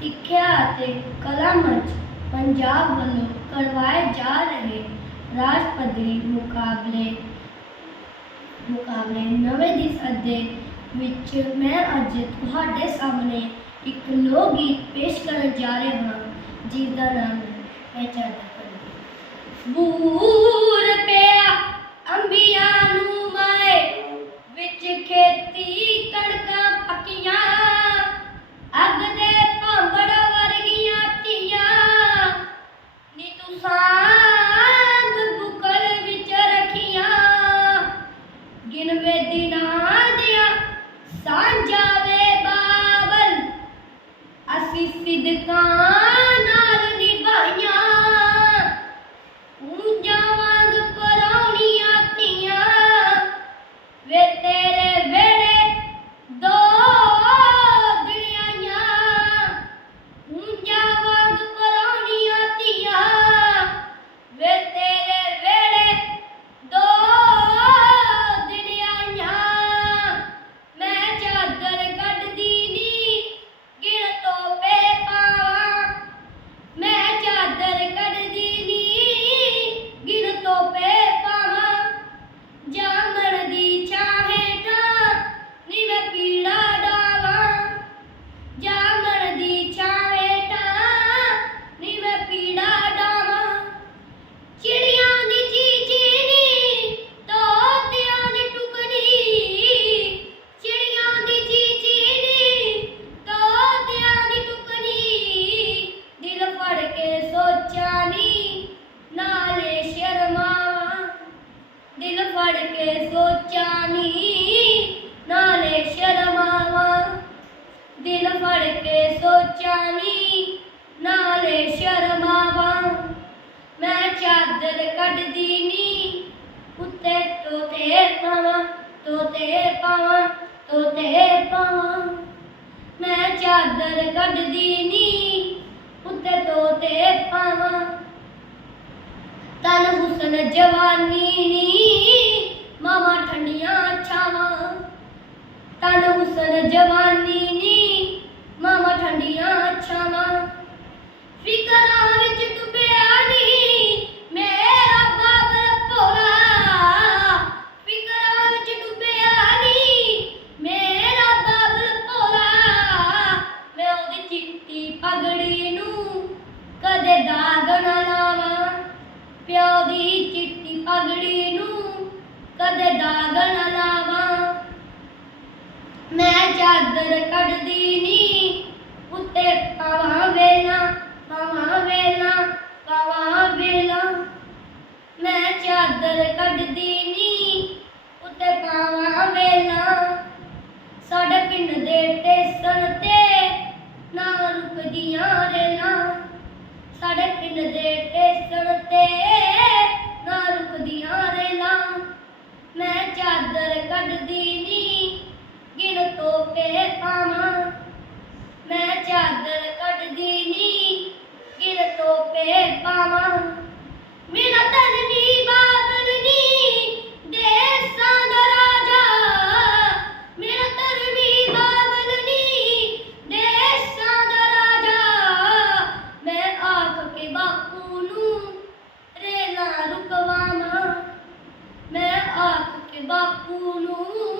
ਸਿੱਖਿਆ ਅਤੇ ਕਲਾ ਮੰਚ ਪੰਜਾਬ ਵੱਲੋਂ ਕਰਵਾਏ ਜਾ ਰਹੇ ਰਾਜ ਪੱਧਰੀ ਮੁਕਾਬਲੇ ਮੁਕਾਬਲੇ ਨਵੇਂ ਦੀ ਸੱਦੇ ਵਿੱਚ ਮੈਂ ਅੱਜ ਤੁਹਾਡੇ ਸਾਹਮਣੇ ਇੱਕ ਲੋਕ ਗੀਤ ਪੇਸ਼ ਕਰਨ ਜਾ ਰਿਹਾ ਹਾਂ ਜਿਸ ਦਾ ਨਾਮ ਹੈ ਚਾਹਤਾ ਬੂਰ ਪਿਆ ਅੰਬੀਆਂ ਗਿਣਵੇਂ ਦਿਨਾਂ ਦੀਆਂ ਸਾਂਝਾ ਵੇ ਬਾਬਲ। ਅਸੀਂ ਸਿਦਕਾਂ ਦਿਲ ਫੜ ਕੇ ਸੋਚਾਂ ਨੀ ਨਾਲੇ ਸ਼ਰਮਾਵਾਂ ਦਿਲ ਫੜ ਕੇ ਸੋਚਾਂ ਨੀ ਨਾਲੇ ਸ਼ਰਮਾਵਾਂ ਮੈਂ ਚਾਦਰ ਕੱਢਦੀ ਨੀ ਉੱਤੇ ਤੋਤੇ ਪਾਵਾਂ ਤੋਤੇ ਪਾਵਾਂ ਤੋਤੇ ਪਾਵਾਂ ਮੈਂ ਚਾਦਰ ਕੱਢਦੀ ਨੀ ਉੱਤੇ ਤੋਤੇ ਪਾਵਾਂ ਤਨ ਹੁਸਨ ਜਵਾਨੀ ਨੀ ਮਾਮਾ ਜਵਾਨੀ ਨੀ ਮਾਮਾ ਠੰਡੀਆਂ ਛਾਵਾਂ ਫਿਕਰਾਂ ਵਿੱਚ ਡੁੱਬਿਆ ਨੀ, ਮੇਰਾ ਬਾਬਰ ਭੋਲਾ ਫਿਕਰਾਂ ਵਿੱਚ ਡੁੱਬਿਆ ਨੀ, ਮੇਰਾ ਬਾਬਲ ਭੋਲਾ ਮੈਂ ਉਹਦੀ ਚਿੱਟੀ ਪਗੜੀ ਨੂੰ ਕਦੇ ਦਾਗ ਨਾ ਲਾਵਾਂ। ਪਿਓ ਦੀ ਚਿੱਟੀ ਪਗੜੀ ਨੂੰ ਕਦੇ ਦਾਗ ਨਾ ਲਾਵਾਂ। ਮੈਂ ਚਾਦਰ ਕੱਢਦੀ ਨੀ। ਉੱਤੇ ਪਾਵਾਂ ਵੇਲਾ ਪਾਵਾਂ ਵੇਲਾ ਪਾਵਾਂ ਵੇਲਾ। ਮੈਂ ਚਾਦਰ ਕੱਢਦੀ ਨੀ। ਉੱਤੇ ਪਾਵਾਂ ਵੇਲਾ। ਸਾਡੇ ਪਿੰਡ ਦੇ ਟੇਸਣ ਤੇ ਨਾ ਰੁਕਦੀਆਂ ਰੇਲਾਂ। ਸਾਡੇ ਪਿੰਡ ਦੇ ਟੇਸਣ ਤੇ corpo